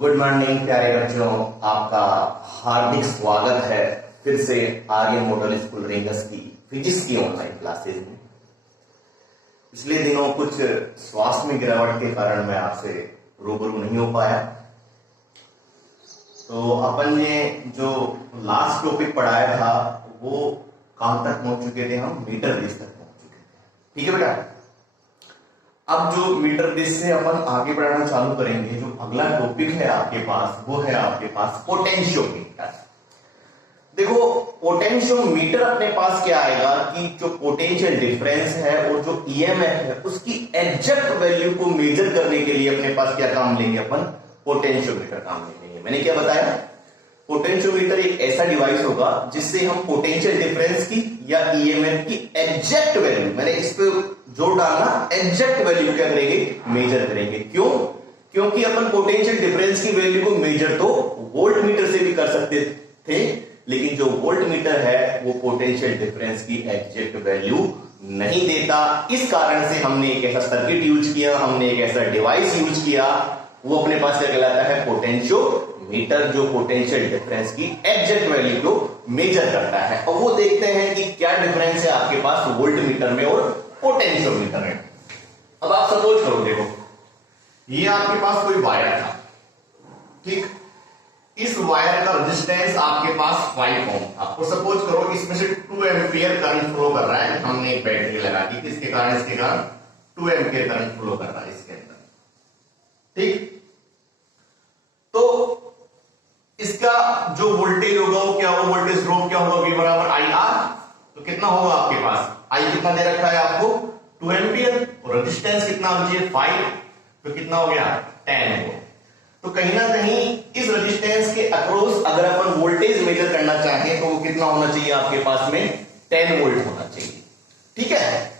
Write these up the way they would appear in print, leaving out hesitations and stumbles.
Good morning प्यारे बच्चों, आपका हार्दिक स्वागत है फिर से आर्यन मॉडल स्कूल रेंगस की फिजिक्स की ऑनलाइन क्लासेज में। पिछले दिनों कुछ स्वास्थ्य में गिरावट के कारण मैं आपसे रूबरू नहीं हो पाया, तो अपन ने जो लास्ट टॉपिक पढ़ाया था वो कहां तक पहुंच चुके थे? हम मीटर बेस तक पहुंच चुके थे। ठीक है बेटा, अब जो मीटर बेस से अपन आगे बढ़ाना चालू करेंगे, जो अगला टॉपिक है आपके पास वो है आपके पास पोटेंशियोमीटर। देखो, पोटेंशियोमीटर अपने पास क्या आएगा कि जो पोटेंशियल डिफरेंस है और जो ईएमएफ है उसकी एग्जैक्ट वैल्यू को मेजर करने के लिए अपने पास क्या काम लेंगे? अपन पोटेंशियोमीटर काम लेंगे। मैंने क्या बताया? पोटेंशियोमीटर एक ऐसा डिवाइस होगा जिससे हम पोटेंशियल डिफरेंस की या ईएमएफ की एग्जैक्ट वैल्यू, मैंने इस पे जोर डालना, एग्जैक्ट वैल्यू क्या करेंगे? मेजर करेंगे। क्यों? क्योंकि अपन पोटेंशियल डिफरेंस की वैल्यू को मेजर तो वोल्ट मीटर से भी कर सकते थे, लेकिन जो वोल्ट मीटर है वो पोटेंशियल डिफरेंस की एग्जैक्ट वैल्यू नहीं देता। इस कारण से हमने एक ऐसा सर्किट यूज किया, हमने एक ऐसा डिवाइस यूज किया, वो अपने पास क्या कहलाता है? पोटेंशियोमीटर, जो पोटेंशियल डिफरेंस की एग्जैक्ट वैल्यू को मेजर करता है। और वो देखते हैं कि क्या डिफरेंस है आपके पास वोल्ट मीटर में और पोटेंशियोमीटर में। अब आप सपोज करो, देखो ये आपके पास कोई वायर था, ठीक, इस वायर का रेजिस्टेंस आपके पास 5 ओम था, और सपोज करो इसमें से 2 एम्पियर करंट फ्लो कर रहा है। हमने एक बैटरी लगा दी, इसके कारण 2 एम्पियर करंट फ्लो कर रहा है इसके अंदर, ठीक। तो इसका जो वोल्टेज होगा वो क्या होगा? वोल्टेज ड्रॉप क्या होगा? V बराबर IR। तो कितना होगा आपके पास? I कितना दे रखा है आपको? 2 एम्पियर, और रेजिस्टेंस कितना मुझे 5, तो कितना हो गया? 10 वोल्ट। तो कहीं ना कहीं इस रेजिस्टेंस के अक्रॉस अगर अपन वोल्टेज मेजर करना चाहें तो वो कितना होना चाहिए आपके पास में? 10 वोल्ट होना चाहिए, ठीक है।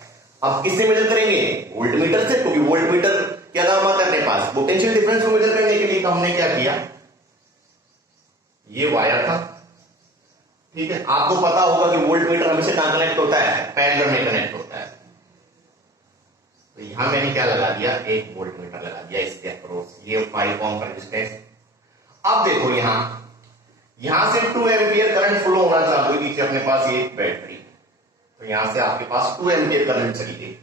अब किससे मेजर करेंगे? वोल्ट मीटर से, क्योंकि वोल्ट मीटर क्या काम आता है अपने पास? पोटेंशियल डिफरेंस को मेजर करने के लिए। तो हमने क्या किया, ये वायर था, ठीक है। आपको पता होगा कि वोल्ट मीटर हमेशा कहां कनेक्ट होता है? पैरेलल में कनेक्ट होता है। तो यहां मैंने क्या लगा दिया? एक वोल्ट मीटर लगा दिया इसके अक्रॉस, ये 5 ओम का रेजिस्टेंस। अब देखो यहां से 2 एम्पियर करंट फ्लो होना चालू हुई, अपने पास ये बैटरी, तो यहां से आपके पास 2 एम्पियर करंट चली गई।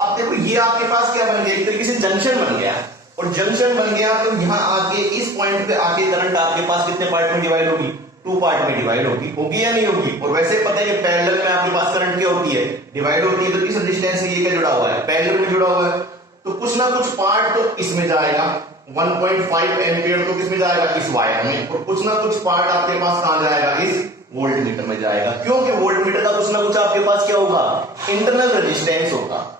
अब देखो ये आपके पास क्या बन गया? एक तरीके से जंक्शन बन गया, और जंक्शन बन गया तो यहां आके इस पॉइंट पे आके करंट आपके पास कितने पार्ट में डिवाइड होगी? 2 पार्ट में डिवाइड होगी या नहीं होगी? और वैसे पता है कि पैरेलल में आपके पास करंट क्या होती है? डिवाइड होती है। तो किस रेजिस्टेंस से ये क्या जुड़ा हुआ है? पैरेलल में जुड़ा हुआ है। तो कुछ ना कुछ पार्ट तो इसमें जाएगा, 1.5 एम्पियर तो किसमें जाएगा? इस वायर में। और कुछ ना कुछ पार्ट आपके पास कहां जाएगा? इस वोल्ट मीटर में जाएगा। क्योंकि वोल्ट मीटर का कुछ ना कुछ आपके पास क्या होगा? इंटरनल रेजिस्टेंस होगा।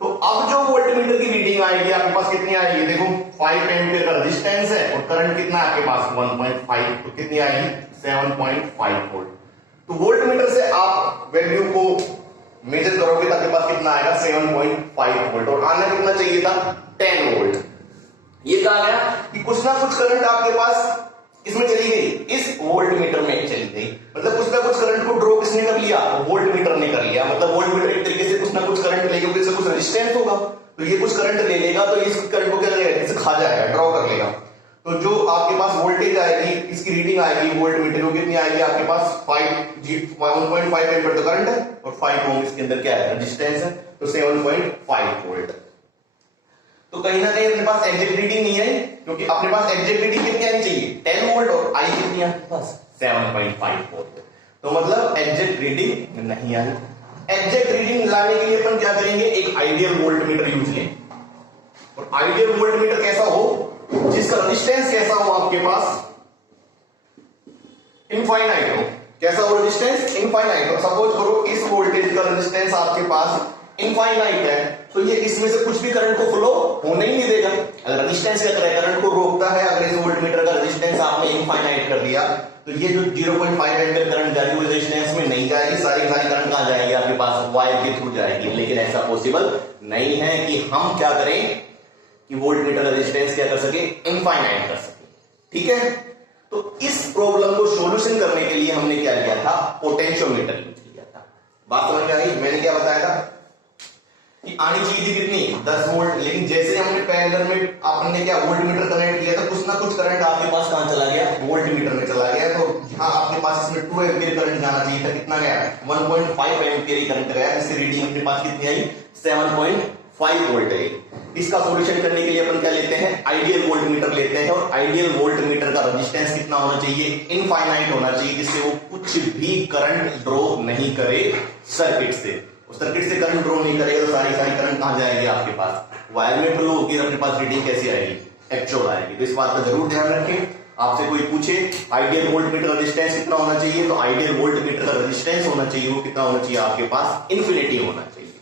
तो अब जो वोल्ट मीटर की रीडिंग आएगी आपके पास कितनी आएगी? देखो 5 एम्पियर का रेजिस्टेंस है और करंट कितना है आपके पास? 1.5, तो कितनी आएगी? 7.5 वोल्ट। तो वोल्ट मीटर से आप वैल्यू को मेजर करोगे तो आपके पास कितना आएगा? 7.5 वोल्ट। और आना कितना चाहिए था? 10 वोल्ट। ये कहा गया कि कुछ ना कुछ करंट आपके पास इसमें चली गई, इस वोल्ट मीटर में चली गई। मतलब कुछ ना कुछ करंट को ड्रॉ किसने कर लिया? वोल्ट मीटर ने कर लिया। मतलब वोल्ट मीटर एक तरीके से कुछ ना कुछ करंट लेगा, क्योंकि इससे कुछ रेजिस्टेंस होगा, तो ये कुछ करंट ले लेगा, तो इस करंट को क्या करेगा? इसे खा जाएगा, ड्रॉ कर लेगा। तो जो आपके पास वोल्टेज आएगी, इसकी रीडिंग आएगी वोल्ट मीटर को, कितनी आएगी आपके पास? 1.5 एम्पियर तो करंट है, और 5 ओम इसके अंदर क्या है? रेजिस्टेंस है, तो 7.5 वोल्ट। तो कहीं ना कहीं अपने पास एग्जैक्ट रीडिंग नहीं है, क्योंकि अपने पास एग्जैक्ट रीडिंग कितनी आनी चाहिए? 10 वोल्ट, और आई कितनी है आपके पास? 7.5 वोल्ट। तो मतलब एग्जैक्ट रीडिंग नहीं आई। एग्जैक्ट रीडिंग लाने के लिए अपन क्या करेंगे? एक आइडियल वोल्ट मीटर यूज लें। और आइडियल वोल्ट मीटर कैसा हो? जिसका रेजिस्टेंस कैसा हो आपके पास? इनफाइनाइट हो। कैसा हो रेजिस्टेंस? इनफाइनाइट हो। सपोज करो इस वोल्टेज का रेजिस्टेंस आपके पास इनफाइनाइट है, तो ये इसमें से कुछ भी करंट को फ्लो होने ही नहीं देगा। अगर रेजिस्टेंस क्या करे? करंट को रोकता है। अगर इस वोल्ट मीटर का रेजिस्टेंस आपने इनफाइनाइट कर दिया, तो ये जो 0.5 एम्पियर करंट जाएगी वो रेजिस्टेंस में नहीं जाएगी, सारी करंट कहां जाएगी? आपके पास वायर के थ्रू जाएगी। लेकिन ऐसा पॉसिबल नहीं है कि हम क्या करें कि वोल्ट मीटर रेजिस्टेंस क्या कर सके? इनफाइनाइट कर सके, ठीक है। तो इस प्रॉब्लम को सॉल्यूशन करने के लिए हमने क्या किया था? पोटेंशियोमीटर यूज किया था। बात समझ में आ गई? मैंने क्या बताया था कि आनी चाहिए थी कितनी 10 वोल्ट, लेकिन जैसे हमने पैरेलल में आपने क्या वोल्ट मीटर कनेक्ट किया था, कुछ ना कुछ करंट आपके पास कहां चला गया, वोल्ट मीटर में चला गया। तो यहाँ आपके पास इसमें 2 एम्पीयर करंट जाना चाहिए था, कितना गया 1.5 एम्पीयर ही करंट गया, इससे रीडिंग अपने पास कितनी आई 7.5 वोल्ट है। इसका सॉल्यूशन करने के लिए अपन क्या लेते हैं, आइडियल वोल्ट मीटर लेते हैं, और आइडियल वोल्ट मीटर का रेजिस्टेंस कितना होना चाहिए, इनफाइनाइट होना चाहिए, जिससे वो कुछ भी करंट ड्रॉ नहीं करे सर्किट से। सर्किट से करंट ड्रॉ नहीं करेगा तो सारी करंट कहां जाएगी आपके पास, वायर में फ्लो होगी, अपने पास रीडिंग कैसी आएगी, एक्चुअल आएगी। तो इस बात का जरूर ध्यान रखें। आपसे कोई पूछे आइडियल वोल्ट मीटर रेजिस्टेंस कितना होना चाहिए, तो आइडियल वोल्ट मीटर का रेजिस्टेंस होना चाहिए, वो कितना होना चाहिए आपके पास, इन्फिनिटी होना चाहिए।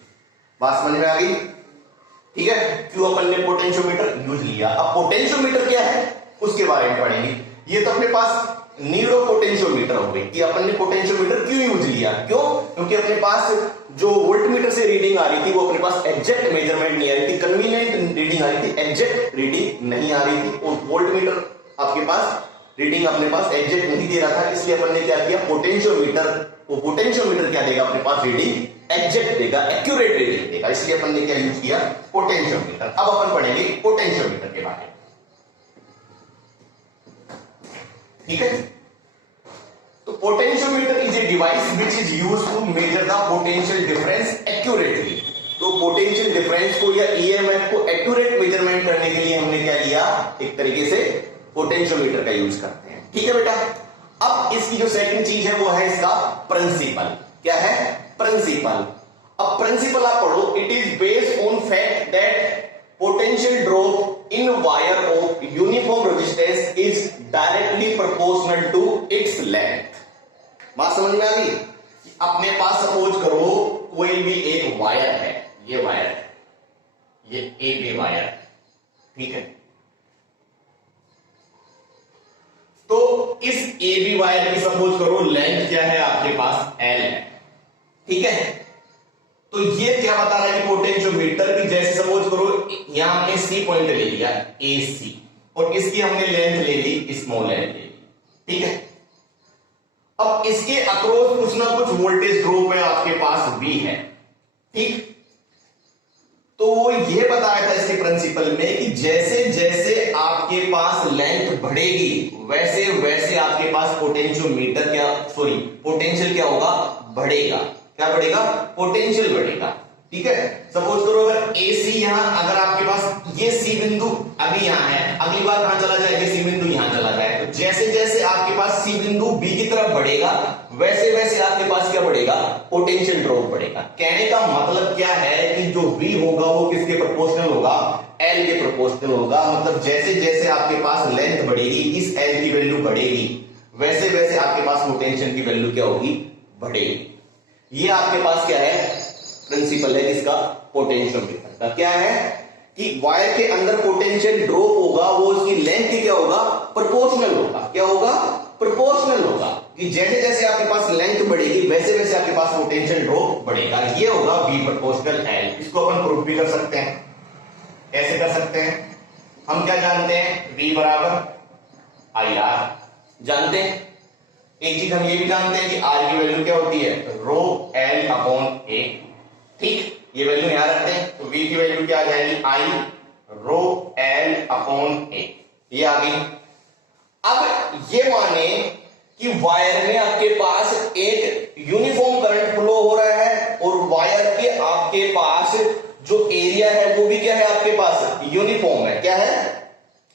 बात समझ में आ गई, ठीक है। क्यों अपन ने पोटेंशियोमीटर यूज लिया। अब पोटेंशियोमीटर क्या है उसके बारे में पढ़ेंगे। ये तो अपने पास नीड ऑफ पोटेंशियोमीटर हो गई कि अपन ने पोटेंशियोमीटर क्यों यूज लिया, क्यों, क्योंकि अपने पास जो वोल्टमीटर से रीडिंग आ रही थी वो अपने पास एग्जैक्ट मेजरमेंट नहीं आ रही थी, कन्वीनियंट रीडिंग आ रही थी, एग्जैक्ट रीडिंग नहीं आ रही थी, और वोल्टमीटर आपके पास रीडिंग अपने पास एग्जैक्ट नहीं दे रहा था। इसलिए अपन ने क्या किया, पोटेंशियोमीटर, वो पोटेंशियोमीटर क्या देगा अपने पास, रीडिंग एग्जैक्ट देगा, एक्यूरेट रीडिंग देगा, इसलिए अपन ने क्या यूज किया, पोटेंशियोमीटर। अब अपन पढ़ेंगे पोटेंशियोमीटर के बारे में, ठीक है। तो potentiometer is a device which is used to measure the potential difference accurately. तो पोटेंशियल डिफरेंस को या ईएमएफ को एक्यूरेट मेजरमेंट करने के लिए हमने क्या लिया, एक तरीके से पोटेंशियोमीटर का यूज करते हैं, ठीक है बेटा। अब इसकी जो सेकंड चीज है वो है इसका प्रिंसिपल। क्या है, प्रिंसिपल। अब प्रिंसिपल आप पढ़ो, it is based on fact that potential drop in wire of uniform resistance is directly proportional to its length। बात समझ में आ गई। अपने पास सपोज करो कोई भी एक वायर है, ये वायर है, ये AB वायर है, ठीक है। तो इस AB वायर की सपोज करो लेंथ क्या है आपके पास, L है, ठीक है। तो ये क्या बता रहा है कि पोटेंशियोमीटर की, जैसे सपोज करो यहां हमने C पॉइंट ले लिया AC, और इसकी हमने लेंथ ले ली, स्मॉल लेंथ ले ली, ठीक है। अब इसके अक्रॉस कुछ ना कुछ वोल्टेज ड्रॉप है आपके पास V है, ठीक। तो वो ये बताया था इसके प्रिंसिपल में कि जैसे जैसे आपके पास लेंथ बढ़ेगी वैसे वैसे आपके पास पोटेंशियोमीटर क्या, सॉरी पोटेंशियल क्या होगा, बढ़ेगा। क्या बढ़ेगा, पोटेंशियल बढ़ेगा, ठीक है। सपोज करो अगर AC यहां, अगर आपके पास ये C बिंदु अभी यहां है, अगली बार कहां चला जाएगा, C बिंदु यहां चला जाए, तो जैसे जैसे आपके पास C बिंदु B की तरफ बढ़ेगा वैसे वैसे आपके पास क्या बढ़ेगा, पोटेंशियल ड्रॉप बढ़ेगा। कहने का मतलब क्या है कि जो V होगा वो किसके प्रोपोर्शनल होगा, L के प्रोपोर्शनल होगा। मतलब जैसे जैसे आपके पास लेंथ बढ़ेगी, इस L की वैल्यू बढ़ेगी, वैसे वैसे आपके पास पोटेंशियल की वैल्यू क्या होगी, बढ़ेगी। ये आपके पास क्या है, प्रिंसिपल है किसका, पोटेंशियोमीटर का। क्या है कि वायर के अंदर पोटेंशियल ड्रॉप होगा वो उसकी लेंथ की क्या होगा, प्रोपोर्शनल होगा। क्या होगा, प्रोपोर्शनल होगा, कि जैसे जैसे आपके पास लेंथ बढ़ेगी वैसे वैसे आपके पास पोटेंशियल ड्रॉप बढ़ेगा। ये होगा V प्रोपोर्शनल L। इसको अपन प्रूफ भी कर सकते हैं। कैसे कर सकते हैं, हम क्या जानते हैं, V बराबर IR जानते हैं। एक चीज हम ये भी जानते हैं कि R की वैल्यू क्या होती है, रो L अपॉन A, ठीक। ये वैल्यू यहां रखते हैं, तो V की वैल्यू क्या आ जाएगी, I rho L upon A, ये आ गई। अब ये माने कि वायर में आपके पास एक यूनिफॉर्म करंट फ्लो हो रहा है, और वायर के आपके पास जो एरिया है वो भी क्या है, आपके पास यूनिफॉर्म है। क्या है,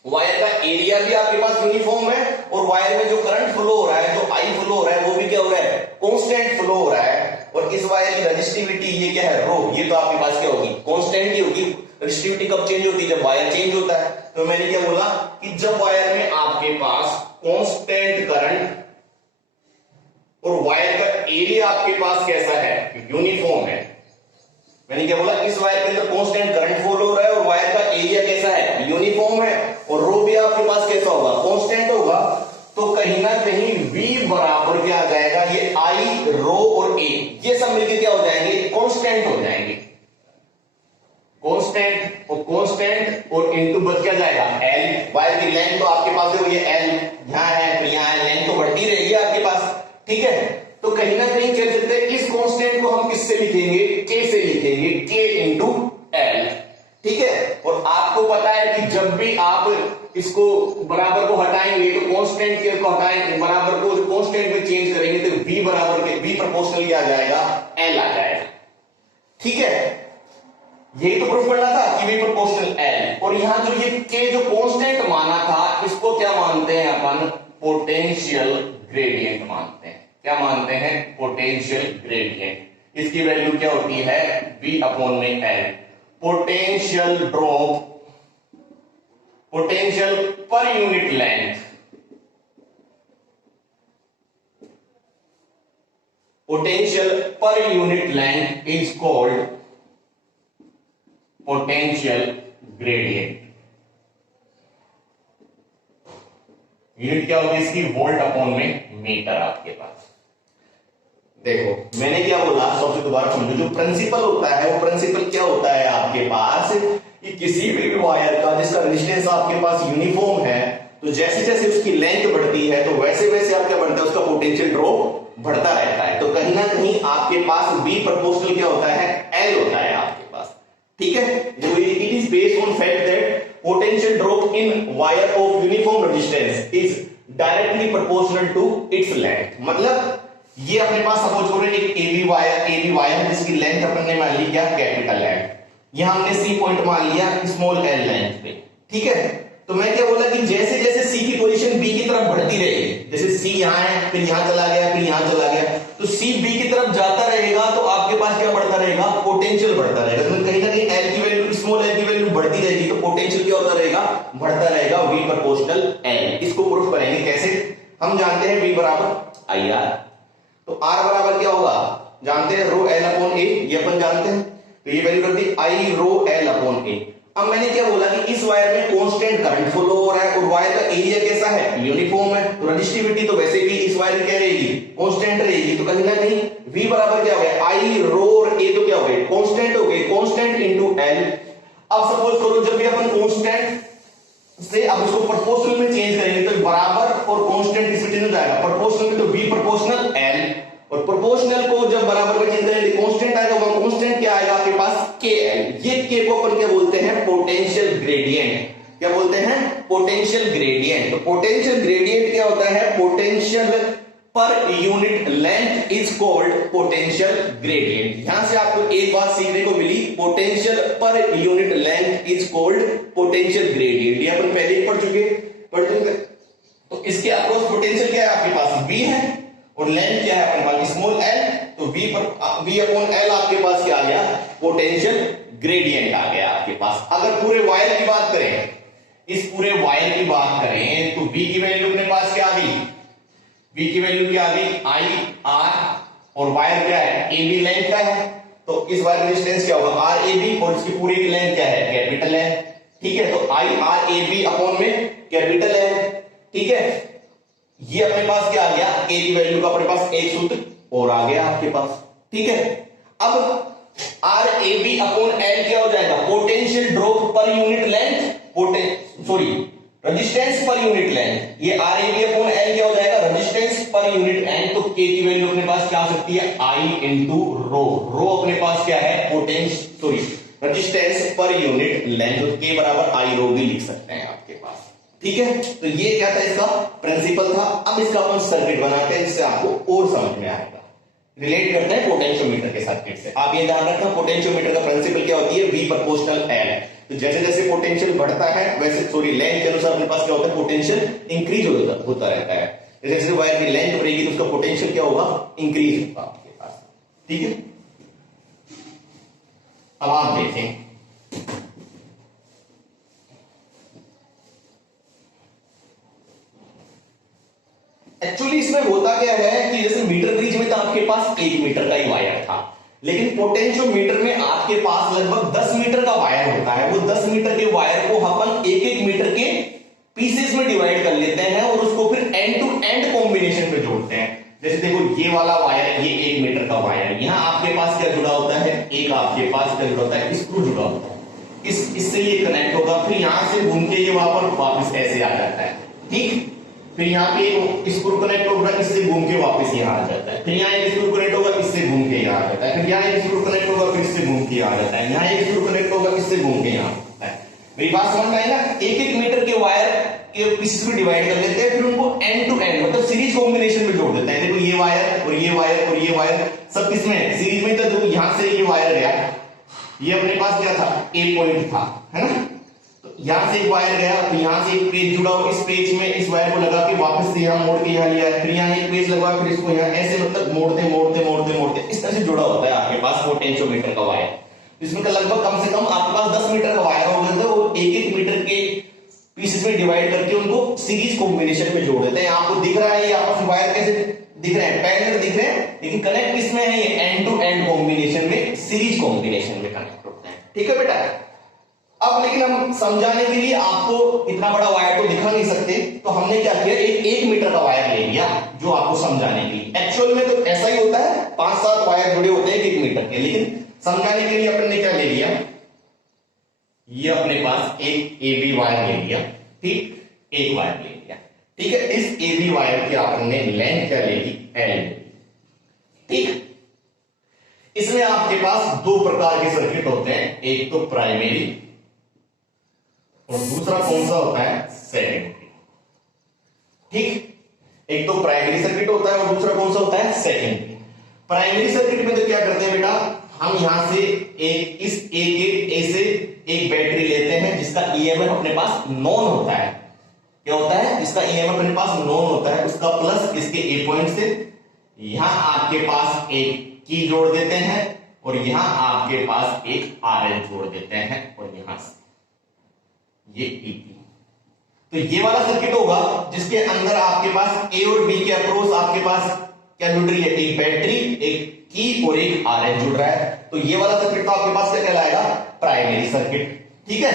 वायर का एरिया भी आपके पास यूनिफॉर्म है, और वायर में जो करंट फ्लो हो रहा है, जो I फ्लो हो रहा है, वो भी क्या हो रहा है, कांस्टेंट फ्लो हो रहा है। और इस वायर की रेजिस्टिविटी ये क्या है, रो, ये तो आपके पास क्या होगी, कांस्टेंट ही होगी। रेजिस्टिविटी कब चेंज होती है, जब वायर चेंज होता है। तो मैंने क्या बोला कि जब वायर में आपके पास कांस्टेंट करंट और वायर का एरिया आपके पास कैसा है, यूनिफॉर्म है। मैंने क्या बोला, इस वायर के अंदर कांस्टेंट करंट फ्लो हो रहा है और वायर का एरिया कैसा है, यूनिफॉर्म है, और रो भी आपके पास कैसा होगा, कांस्टेंट होगा। तो कहीं ना कहीं V बराबर क्या आ जाएगा, ये I रो और A ये सब मिलकर क्या हो जाएंगे, कांस्टेंट हो जाएंगे। कांस्टेंट और कांस्टेंट और इनटू बच क्या जाएगा, L। वायर की लेंथ तो आपके पास देखो ये L यहां है, फिर यहां लेंथ तो बढ़ती रहेगी आपके पास, ठीक है। तो कहीं ना कहीं कह सकते हैं इस कांस्टेंट को हम किससे लिखेंगे, K से लिखेंगे, K इंटू है कि जब भी आप इसको बराबर को हटाएंगे तो कांस्टेंट के को हटाएंगे, बराबर को कांस्टेंट में चेंज करेंगे तो v बराबर के v प्रोपोर्शनल आ जाएगा l आ जाएगा। ठीक है, यही तो प्रूफ करना था कि v प्रोपोर्शनल l। और यहां जो ये k जो कांस्टेंट माना था, इसको क्या मानते हैं अपन? पोटेंशियल ग्रेडियंट मानते हैं। क्या मानते हैं? Potential gradient. इसकी वैल्यू क्या होती है? v अपॉन में l। Potential drop, potential per unit length, potential per unit length is called potential gradient. Unit क्या होगी इसकी? वोल्ट अपॉन में मीटर आपके पास। देखो मैंने क्या बोला, सबसे दोबारा समझो। जो प्रिंसिपल होता है वो प्रिंसिपल क्या होता है आपके पास कि किसी भी वायर का जिसका रेजिस्टेंस आपके पास यूनिफॉर्म है, तो जैसे जैसे उसकी लेंथ बढ़ती है तो वैसे वैसे आप क्या बढ़ता है? उसका पोटेंशियल ड्रॉप बढ़ता रहता है। तो कहीं ना कहीं आपके पास V प्रोपोर्शनल क्या होता है? L होता है आपके पास। ठीक है, it is based on fact that potential drop in wire of uniform resistance is directly proportional to its length. मतलब ये अपने पास सपोज करो एक AB वायर जिसकी लेंथ अपन ने मान ली क्या? Capital L। यहां हमने C पॉइंट मान लिया स्मॉल l लेंथ पे। ठीक है, तो मैं क्या बोला कि जैसे जैसे C की पोजीशन B की तरफ बढ़ती रहेगी, जैसे C यहां है, फिर यहां चला गया, फिर यहां चला गया, तो C B की तरफ जाता रहेगा तो आपके पास क्या बढ़ता रहेगा? पोटेंशियल बढ़ता रहेगा। तो कहीं ना कहीं L की वैल्यू, स्मॉल l की वैल्यू बढ़ती रहेगी, तो पोटेंशियल क्या होता रहेगा? बढ़ता रहेगा V प्रोपोर्शनल L। इसको प्रूफ करेंगे कैसे? हम जानते हैं V बराबर IR, तो R बराबर क्या होगा? जानते हैं रो L अपॉन A, ये अपन जानते हैं। तो ये वैल्यू रख दी I rho L upon A। अब मैंने क्या बोला कि इस वायर में कांस्टेंट करंट फ्लो हो रहा है और वायर का एरिया कैसा है? यूनिफॉर्म है। तो रेजिस्टिविटी तो वैसे भी इस वायर की क्या रहेगी? कांस्टेंट रहेगी। तो कहीं ना कहीं V बराबर क्या हो गया? I रो और A तो क्या हो गए? कांस्टेंट हो गए, कांस्टेंट इनटू L। अब सपोज करो जब भी अपन कांस्टेंट से अब उसको प्रोपोर्शनल में चेंज करेंगे तो बराबर और कांस्टेंट किस में जाएगा? प्रोपोर्शनल में, तो V प्रोपोर्शनल L। और प्रोपोर्शनल को जब बराबर में चेंज करेंगे कांस्टेंट आएगा, वहां कांस्टेंट क्या आएगा आपके पास? KL। ये K को अपन क्या बोलते हैं? Potential gradient. क्या बोलते हैं? Potential gradient. तो पोटेंशियल ग्रेडियंट क्या होता है? Potential per unit length is called potential gradient. यहां से आपको एक बात सीखने को मिली, potential per unit length is called potential gradient. ये अपन पहले ही पढ़ चुके। तो इसके अक्रॉस पोटेंशियल क्या है आपके पास? V है और लेंथ क्या है अपने पास? Small l। तो V अपॉन L आपके पास क्या आ गया? पोटेंशियल ग्रेडियंट आ गया आपके पास। अगर पूरे वायर की बात करें, इस पूरे वायर की बात करें तो V की वैल्यू अपने पास क्या आ गई? V की वैल्यू क्या आ गई? IR। और वायर क्या है? AB लेंथ का है, तो इस वायर रेजिस्टेंस क्या होगा? RAB। और इसकी पूरी की लेंथ क्या है? कैपिटल है। ठीक है, तो IRAB अपॉन में कैपिटल है। ठीक है, ये अपने पास क्या आ गया? A की वैल्यू का अपने पास एक सूत्र और आ गया आपके पास। ठीक है, अब RAB अपॉन L क्या हो जाएगा? पोटेंशियल ड्रॉप पर unit length, resistance per unit length. ये RAB अपॉन L क्या हो जाएगा? Resistance per unit length. तो K की वैल्यू अपने पास क्या आ सकती है? I into rho. रो अपने पास क्या है? Resistance per unit length. तो K बराबर I रो भी लिख सकते हैं आपके पास। ठीक है, तो ये क्या था? इसका प्रिंसिपल था। अब इसका अपन सर्किट बनाते हैं जिससे आपको और समझ में आएगा। रिलेट करते हैं पोटेंशियोमीटर के सर्किट से। आप ये ध्यान रखना, पोटेंशियोमीटर का प्रिंसिपल क्या होती है? V proportional L। तो जैसे जैसे पोटेंशियल बढ़ता है वैसे लेंथ के अनुसार अपने पास क्या होता है? पोटेंशियल इंक्रीज होता रहता है। जैसे जैसे वायर की लेंथ बढ़ेगी तो उसका पोटेंशियल क्या होगा? इंक्रीज होगा आपके पास। ठीक है, अब आप देखें एक्चुअली इसमें होता क्या है कि जैसे मीटर ब्रिज में तो आपके पास 1 मीटर का ही वायर था, लेकिन पोटेंशियोमीटर में आपके पास लगभग 10 मीटर का वायर होता है। वो 10 मीटर के वायर को अपन 1-1 मीटर के पीसेस में डिवाइड कर लेते हैं और उसको फिर एंड टू एंड कॉम्बिनेशन में जोड़ते हैं। जैसे देखो ये वाला वायर, ये 1 मीटर का वायर, यहां आपके पास क्या जुड़ा होता है? एक आपके पास क्या जुड़ा होता है? स्क्रू जुड़ा होता है। इससे ये कनेक्ट होगा, फिर यहां से घूम के ये वापस ऐसे आ जाता है। ठीक, फिर यहाँ पे स्क्रू कनेक्ट होगा, इससे घूम के वापस यहाँ आ जाता है। फिर यहाँ एक स्क्रू कनेक्ट होगा, इससे घूम के यहाँ आ जाता है। फिर यहाँ एक स्क्रू कनेक्ट होगा, फिर इससे घूम के यहाँ आ जाता है। यहाँ एक स्क्रू कनेक्ट होगा, इससे घूम के यहाँ आता है। मेरी बात समझ में आई ना? एक एक मीटर के वायर के पीसेस में डिवाइड कर लेते हैं, फिर उनको एंड टू एंड मतलब सीरीज कॉम्बिनेशन में जोड़ देते हैं। देखो ये वायर और ये वायर और ये वायर सब किसमें है? सीरीज में। तो देखो यहां से ये वायर गया, ये अपने पास क्या था? ए पॉइंट था, है ना? तो यहां से एक वायर गया, तो यहां से एक पेज जुड़ा हो, इस पेज में इस वायर को लगा के वापस से यहां मोड़ के यहां लिया है, फिर यहां एक पेज लगवाया, फिर इसको यहां ऐसे मतलब मोड़ते मोड़ते मोड़ते मोड़ते इस तरह से जुड़ा होता है आपके पास पोटेंशियोमीटर का वायर। इसमें का लगभग कम से कम आपके पास 10 मीटर का वायर हो गया, वो एक एक मीटर के पीसेस में डिवाइड करके उनको सीरीज कॉम्बिनेशन में जोड़ देते हैं। आपको दिख रहा है ये आपस में वायर कैसे दिख रहे हैं? पैरेलल दिख रहे हैं, लेकिन कनेक्ट किसमें है? ये एंड टू एंड कॉम्बिनेशन में, सीरीज कॉम्बिनेशन में कनेक्ट होते हैं। ठीक है बेटा? अब लेकिन हम समझाने के लिए आपको इतना बड़ा वायर तो दिखा नहीं सकते, तो हमने क्या किया? एक मीटर का वायर ले लिया जो आपको समझाने के लिए। एक्चुअल में तो ऐसा ही होता है, 5-7 वायर जुड़े होते हैं 1 मीटर के, लेकिन समझाने के लिए अपन ने क्या ले लिया? ये अपने पास एक AB वायर ले लिया, ठीक? एक वायर ले लिया, ठीक है? इस AB वायर की आपने लेंथ क्या ले ली? L, ठीक? इसमें आपके पास 2 प्रकार के सर्किट होते हैं, एक तो प्राइमरी और दूसरा कौन सा होता है? सेकेंडरी, ठीक? एक तो प्राइमरी सर्किट होता है और दूसरा कौन सा होता है? सेकेंडरी। प्राइमरी सर्किट में तो क्या करते हैं बेटा? हम यहां से ए से एक बैटरी लेते हैं जिसका ईएमएफ अपने पास नॉन होता है। क्या होता है? जिसका ईएमएफ अपने पास नॉन होता है, उसका प्लस इसके ए पॉइंट से यहां आपके पास एक की जोड़ देते हैं और यहां आपके पास एक आरएल जोड़ देते हैं और यहां से ये ईपी। तो ये वाला सर्किट होगा जिसके अंदर आपके पास ए और बी के अक्रॉस आपके पास क्या जुड़ रही है? एक बैटरी, एक की और एक आरएल जुड़ रहा है। तो ये वाला सर्किट तो आपके पास क्या कहलाएगा? प्राइमरी सर्किट, ठीक है?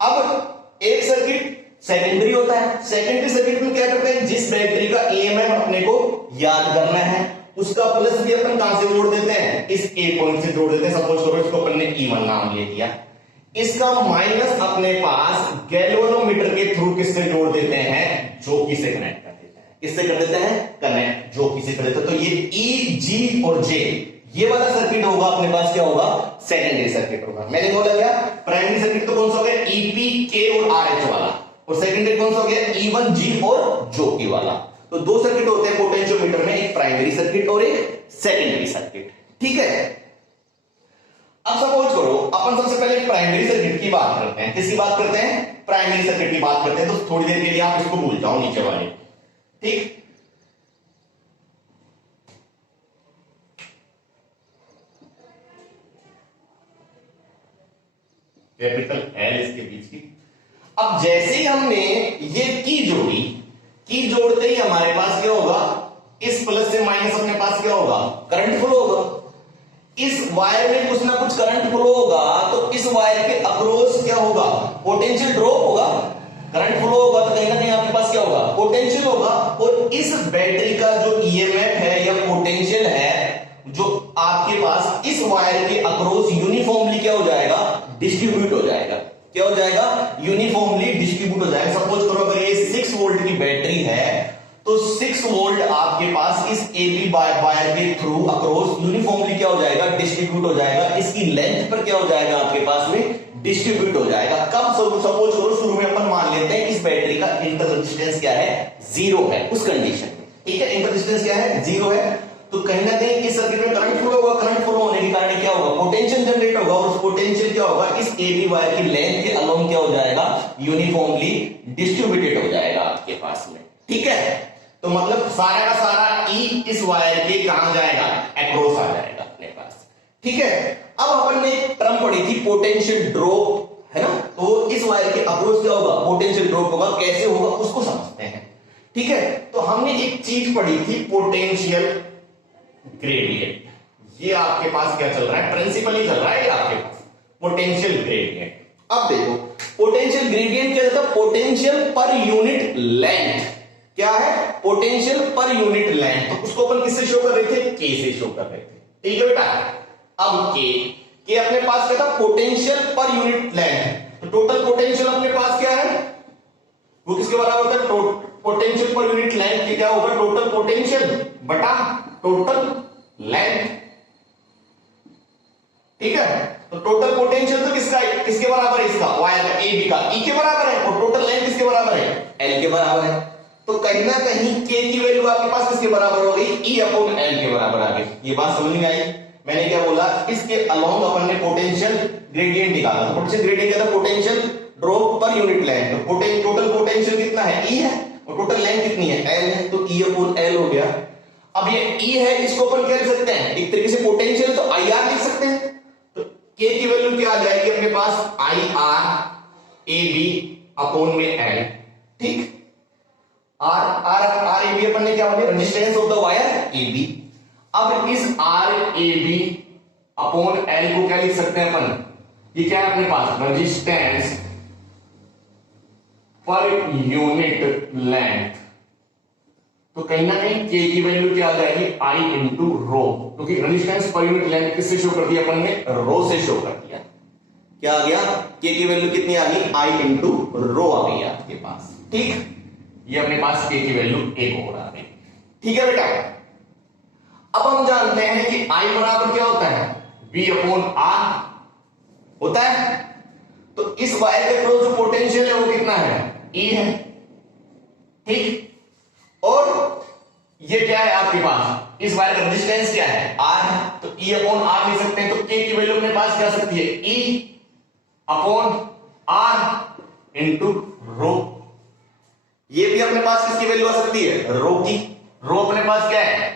अब एक सर्किट सेकेंडरी होता है। सेकेंडरी सर्किट में क्या करते हैं? जिस बैटरी का ईएमएफ अपने को याद करना है उसका प्लस भी अपन कहां से जोड़ देते हैं? इस ए पॉइंट से जोड़ देते हैं। सपोज करो इसको अपन ने E1 नाम ले दिया, इसका माइनस अपने पास गैल्वेनोमीटर के थ्रू किससे जोड़ देते हैं? जोकी से कनेक्ट कर देते हैं। किससे कर देते हैं? कनेक्ट, जोकी से कर देते हैं। तो ये E, G और J ये वाला सर्किट होगा अपने पास क्या होगा? सेकेंडरी सर्किट होगा। मैंने बोला क्या? प्राइमरी सर्किट तो कौन सा हो गया? EP, K और RH वाला, और सेकेंडरी कौन सा हो गया? E1, G और जोकी वाला। तो 2 सर्किट होते हैं पोटेंशियोमीटर में, एक प्राइमरी सर्किट और एक सेकेंडरी सर्किट, ठीक है? अब सपोज करो अपन सबसे पहले प्राइमरी सर्किट की बात करते हैं। किसकी बात करते हैं? प्राइमरी सर्किट की बात करते हैं। तो थोड़ी देर के लिए आप इसको भूल जाओ नीचे वाले, ठीक? कैपिटल L इसके बीच की। अब जैसे ही हमने ये की जोड़ी, की जोड़ते ही हमारे पास क्या होगा? इस प्लस से माइनस अपने पास क्या होगा? करंट फ्लो होगा। इस वायर में कुछ ना कुछ करंट फ्लो होगा, तो इस वायर के अक्रॉस क्या होगा? पोटेंशियल ड्रॉप होगा। करंट फ्लो होगा तो कहीं ना कहीं आपके पास क्या होगा? पोटेंशियल होगा। और इस बैटरी का जो ईएमएफ है या पोटेंशियल है जो आपके पास इस वायर के अक्रॉस यूनिफॉर्मली क्या हो जाएगा? डिस्ट्रीब्यूट हो जाएगा। क्या हो जाएगा? यूनिफॉर्मली डिस्ट्रीब्यूट हो जाएगा। सपोज करो अगर ये 6 वोल्ट की बैटरी है तो 6 वोल्ट आपके पास इस AB वायर के थ्रू अक्रॉस यूनिफॉर्मली क्या हो जाएगा? डिस्ट्रीब्यूट हो जाएगा। इसकी लेंथ पर क्या हो जाएगा? आपके पास में डिस्ट्रीब्यूट हो जाएगा। कब? सपोज करो शुरू में अपन मान लेते हैं इस बैटरी का इंटर रेजिस्टेंस क्या है? 0 है उस कंडीशन में, ठीक है? इंटर रेजिस्टेंस क्या है? 0 है। तो कहीं ना कहीं इस सर्किट में करंट फ्लो होगा। करंट फ्लो होने के कारण क्या होगा? पोटेंशियल जनरेट होगा, और उस पोटेंशियल क्या होगा? इस AB वायर की लेंथ के अलोंग क्या हो जाएगा? यूनिफॉर्मली डिस्ट्रीब्यूटेड हो जाएगा आपके पास में, ठीक है? तो मतलब सारा का सारा E इस वायर के कहां जाएगा? अक्रॉस आ जाएगा अपने पास, ठीक है? अब अपन ने एक टर्म पढ़ी थी पोटेंशियल ड्रॉप, है ना? तो इस वायर के अक्रॉस क्या होगा? पोटेंशियल ड्रॉप होगा। कैसे होगा उसको समझते हैं, ठीक है? तो हमने एक चीज पढ़ी थी पोटेंशियल ग्रेडियंट। ये आपके पास क्या चल रहा है? प्रिंसिपल ही चल रहा है आपके पास, पोटेंशियल ग्रेडियंट। अब देखो पोटेंशियल ग्रेडियंट क्या होता है? Potential per unit length. क्या है? Potential per unit length. तो उसको अपन किससे शो कर रहे थे? K से शो कर रहे थे, ठीक है बेटा? अब K अपने पास क्या था? Potential per unit length. तो टोटल पोटेंशियल अपने पास क्या है? वो किसके बराबर होता है? पोटेंशियल पर यूनिट लेंथ की क्या होगा? टोटल पोटेंशियल बटा टोटल लेंथ, ठीक है? तो टोटल पोटेंशियल तो किसके बराबर है? इसका वायर का ए बी का ई के बराबर है, और टोटल लेंथ किसके बराबर है? एल के बराबर है। तो कहीं ना कहीं के की वैल्यू आपके पास किसके बराबर हो गई? ई अपॉन एल के बराबर आ गई। ये बात समझ में आई? मैंने क्या बोला? इसके अलोंग अपन ने पोटेंशियल ग्रेडियंट निकाला। पोटेंशियल ग्रेडियंट क्या था? पोटेंशियल ड्रॉप पर यूनिट लेंथ। टोटल पोटेंशियल कितना है? ई है, और टोटल लेंथ कितनी है? एल है, तो ई अपॉन एल हो गया। अब ये ई है, इसको अपन क्या लिख सकते हैं? एक तरीके से पोटेंशियल तो आई आर लिख सकते हैं। तो के की वैल्यू क्या आ जाएगी अपने पास? I R A B upon में एल। ठीक, आर ए बी अपन ने क्या बोले? Resistance of the wire A B. अब इस R A B upon L को क्या लिख सकते हैं अपन? ये क्या है अपने पास? Resistance per unit length. तो कहीं ना कहीं के की वैल्यू क्या आ जाएगी? आई इंटू रो, क्योंकि रेजिस्टेंस पर यूनिट लेंथ किससे शो कर दिया अपन ने? रो से शो कर दिया। क्या आ गया? के की वैल्यू कितनी आ गई? आई इंटू रो आ गई आपके पास। ठीक, ये अपने पास के की वैल्यू एक हो रहा है। ठीक है बेटा, अब हम जानते हैं कि आई बराबर क्या होता है? बी अपॉन आर होता है। तो इस वायर के अक्रॉस जो पोटेंशियल है वो कितना है? ई है। ठीक, और ये क्या है आपके पास? इस वायर का रेजिस्टेंस क्या है? आर है, तो ई अपॉन आर लिख सकते हैं। तो के की वैल्यू अपने पास क्या आ सकती है? E upon R into rho. ये भी अपने पास किसकी वैल्यू आ सकती है? रो की। रो अपने पास क्या है?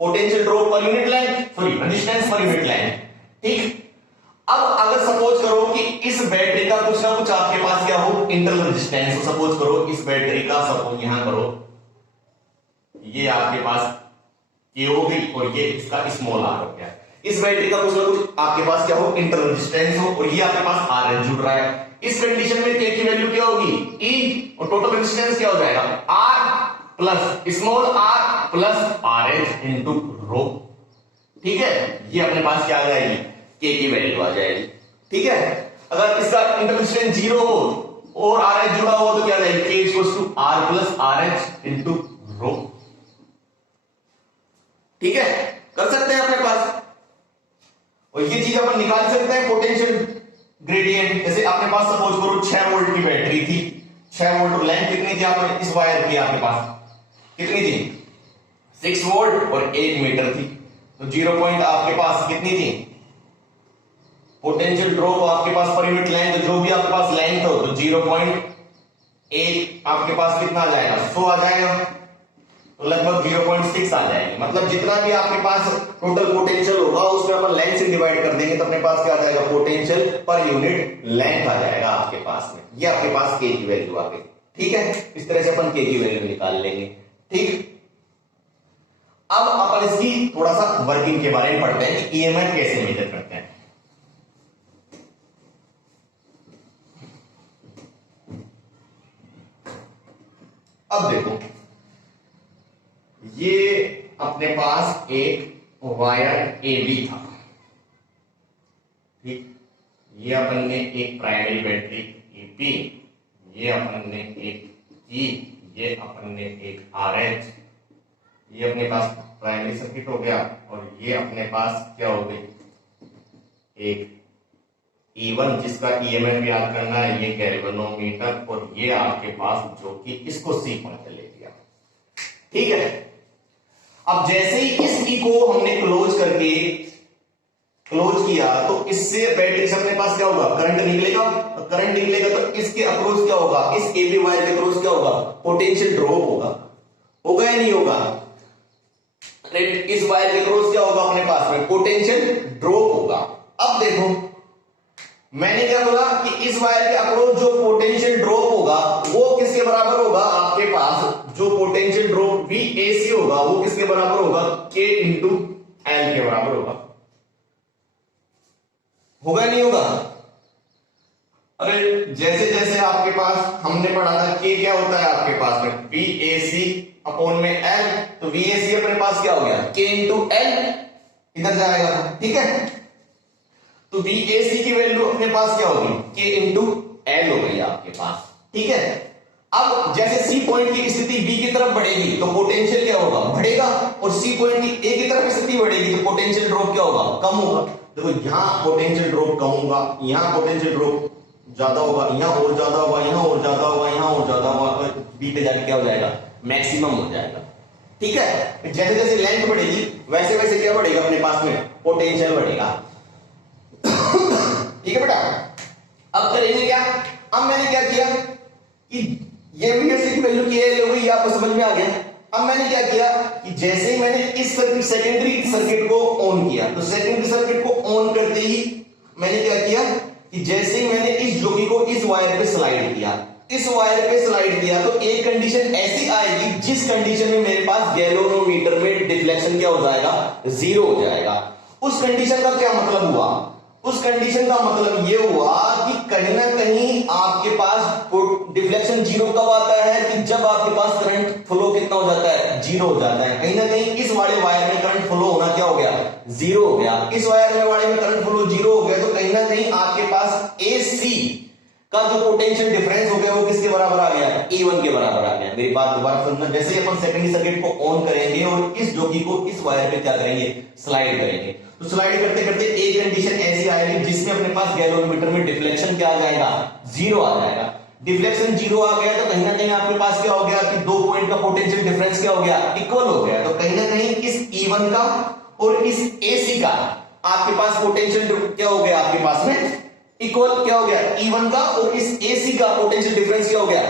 पोटेंशियल ड्रॉप पर unit length, sorry resistance per unit length. ठीक, अब अगर सपोज करो कि इस बैटरी का कुछ ना कुछ आपके पास क्या हो? Internal resistance. सपोज करो इस बैटरी का, सपोज यहां करो, ये आपके पास के हो गई, और ये इसका स्मॉल आर हो गया। इस बैटरी का कुछ ना कुछ आपके पास क्या हो? इंटरनल रेजिस्टेंस हो, और ये आपके पास आर एच जुड़ रहा है। इस कंडीशन में के की वैल्यू क्या होगी? ई, और टोटल रेजिस्टेंस क्या हो जाएगा? R plus small R plus R H into rho. ठीक है, ये अपने पास क्या आ जाएगी? के की वैल्यू आ जाएगी। ठीक है, अगर इसका इंटरनल रेजिस्टेंस 0 हो और आर एच जुड़ा हो तो क्या आ जाएगी? K equals to R plus R H into rho. ठीक है, कर सकते हैं अपने पास, और ये चीज अपन निकाल सकते हैं पोटेंशियल ग्रेडियंट। जैसे अपने पास सपोज करो 6 वोल्ट की बैटरी थी, 6 वोल्ट, लेंथ कितनी थी आपने इस वायर की? आपके पास कितनी थी? 6 वोल्ट और 1 मीटर थी। तो 0 पॉइंट आपके पास कितनी थी? पोटेंशियल ड्रॉप आपके पास पर यूनिट लेंथ, जो भी आपके पास लेंथ हो, तो 0.1 आपके पास कितना आ जाएगा? 100 आ जाएगा, तो लगभग 0.6 आ जाएगी। मतलब जितना भी आपके पास टोटल पोटेंशियल होगा उसमें अपन लेंथ से डिवाइड कर देंगे, तो अपने पास क्या आ जाएगा? पोटेंशियल पर यूनिट लेंथ आ जाएगा आपके पास में। ये आपके पास के की वैल्यू आ गई। ठीक है, इस तरह से अपन के की वैल्यू निकाल लेंगे। ठीक, अब अपन इसकी थोड़ा सा वर्किंग के बारे में पढ़ते हैं कि ईएमएफ कैसे मेजर करते हैं। अब देखो, ये अपने पास एक वायर ए बी था। ठीक, ये अपन ने एक प्राइमरी बैटरी ए बी, ये अपन ने एक ई, ये अपन ने एक आर एच, ये अपने पास प्राइमरी सर्किट हो गया, और ये अपने पास क्या हो गई? एक E1 जिसका ईएमएफ याद करना है, ये गैल्वेनोमीटर, और ये आपके पास जो कि इसको सी पॉइंट ले लिया। ठीक है, अब जैसे ही इस ई को हमने क्लोज किया तो इससे बैटरी से अपने पास क्या होगा? करंट निकलेगा। तो करंट निकलेगा तो इसके अक्रॉस क्या होगा? इस एबी वायर के अक्रॉस क्या होगा? पोटेंशियल ड्रॉप होगा या नहीं होगा? इस वायर के अक्रॉस क्या होगा अपने पास में? पोटेंशियल ड्रॉप होगा। अब देखो, मैंने क्या बोला कि इस वायर के अक्रॉस जो पोटेंशियल ड्रॉप होगा वो किसके बराबर होगा? आपके पास जो पोटेंशियल ड्रॉप VAC होगा वो किसके बराबर होगा? K इंटू एल के बराबर होगा नहीं होगा? अरे जैसे जैसे आपके पास हमने पढ़ा था K क्या होता है आपके पास में? VAC अपॉन में L, तो VAC अपने पास क्या हो गया? K इंटू एल इधर जाएगा। ठीक है, तो VAC की वैल्यू अपने पास क्या होगी? K इंटू एल हो गई आपके पास। ठीक है, अब जैसे सी पॉइंट की स्थिति बी की तरफ बढ़ेगी तो पोटेंशियल क्या होगा? बढ़ेगा, और सी पॉइंट की ए की तरफ स्थिति बढ़ेगी तो पोटेंशियल ड्रॉप क्या होगा? कम होगा। देखो यहां पोटेंशियल ड्रॉप कम होगा, यहां पोटेंशियल ड्रॉप ज्यादा होगा, यहां और ज्यादा होगा, यहां और ज्यादा होगा, यहां और ज्यादा होगा, तो बी पे जाके क्या हो जाएगा, मैक्सिमम हो जाएगा। ठीक है, जैसे जैसे लेंथ बढ़ेगी वैसे वैसे क्या बढ़ेगा अपने पास में, पोटेंशियल बढ़ेगा। ठीक है बेटा, अब करेंगे क्या, अब मैंने क्या किया कि ये वीएससी की वैल्यू क्या है ये आपको समझ में आ गया। अब मैंने क्या किया कि जैसे ही मैंने इस सर्किट सेकेंडरी सर्किट को ऑन किया, तो सेकेंडरी सर्किट को ऑन करते ही मैंने क्या किया कि जैसे ही मैंने इस जोगी को इस वायर पे स्लाइड किया, इस वायर पे स्लाइड किया, तो एक कंडीशन ऐसी आएगी जिस कंडीशन में मेरे पास गैल्वेनोमीटर में डिफ्लेक्शन क्या हो जाएगा, 0 हो जाएगा। उस कंडीशन का क्या मतलब हुआ, उस कंडीशन का मतलब यह हुआ कि कहीं ना कहीं आपके पास डिफ्लेक्शन 0 कब आता है, कि जब आपके पास करंट फ्लो कितना हो जाता है, 0 हो जाता है। कहीं ना कहीं इस वाले वायर में करंट फ्लो होना क्या हो गया, 0 हो गया। इस वायर में वाले में करंट फ्लो 0 हो गया, तो कहीं ना कहीं आपके पास AC का जो पोटेंशियल डिफरेंस हो गया वो किसके बराबर आ गया, E1 के बराबर आ गया। मेरी बात दोबारा सुनना, जैसे ही अपन सेकेंडरी सर्किट को ऑन करेंगे और इस जोगी को इस वायर पे क्या करेंगे, स्लाइड करेंगे, तो स्लाइड करते करते एक कंडीशन ऐसी आएगी जिसमें अपने पास गैल्वेनोमीटर में डिफ्लेक्शन क्या आ जाएगा, 0 आ जाएगा। डिफ्लेक्शन 0 आ गया तो कहीं ना कहीं आपके पास क्या हो गया कि 2 पॉइंट का पोटेंशियल डिफरेंस क्या हो गया, इक्वल हो गया। तो कहीं ना कहीं इस E1 का और इस AC का आपके पास पोटेंशियल क्या हो गया, आपके पास में इक्वल क्या हो गया, E1 का और इस AC का पोटेंशियल डिफरेंस क्या हो गया,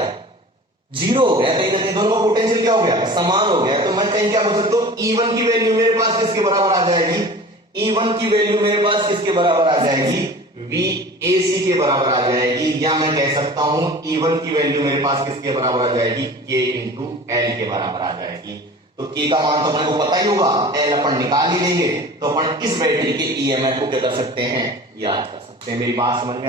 0 हो गया। कहीं ना कहीं दोनों का पोटेंशियल क्या हो गया, समान हो गया। तो मैं कहीं क्या बोल सकता हूं, E1 की वैल्यू मेरे पास किसके बराबर आ जाएगी, E1 की वैल्यू मेरे पास किसके बराबर आ जाएगी, VAC के बराबर आ जाएगी। या मैं कह सकता हूं E1 की वैल्यू मेरे पास किसके बराबर आ जाएगी, K इंटू L के बराबर आ जाएगी। तो K का मान तो अपने को पता ही होगा, L अपन निकाल ही लेंगे, तो अपन इस बैटरी के EMF को क्या कर सकते हैं, याद कर सकते हैं। मेरी बात समझ में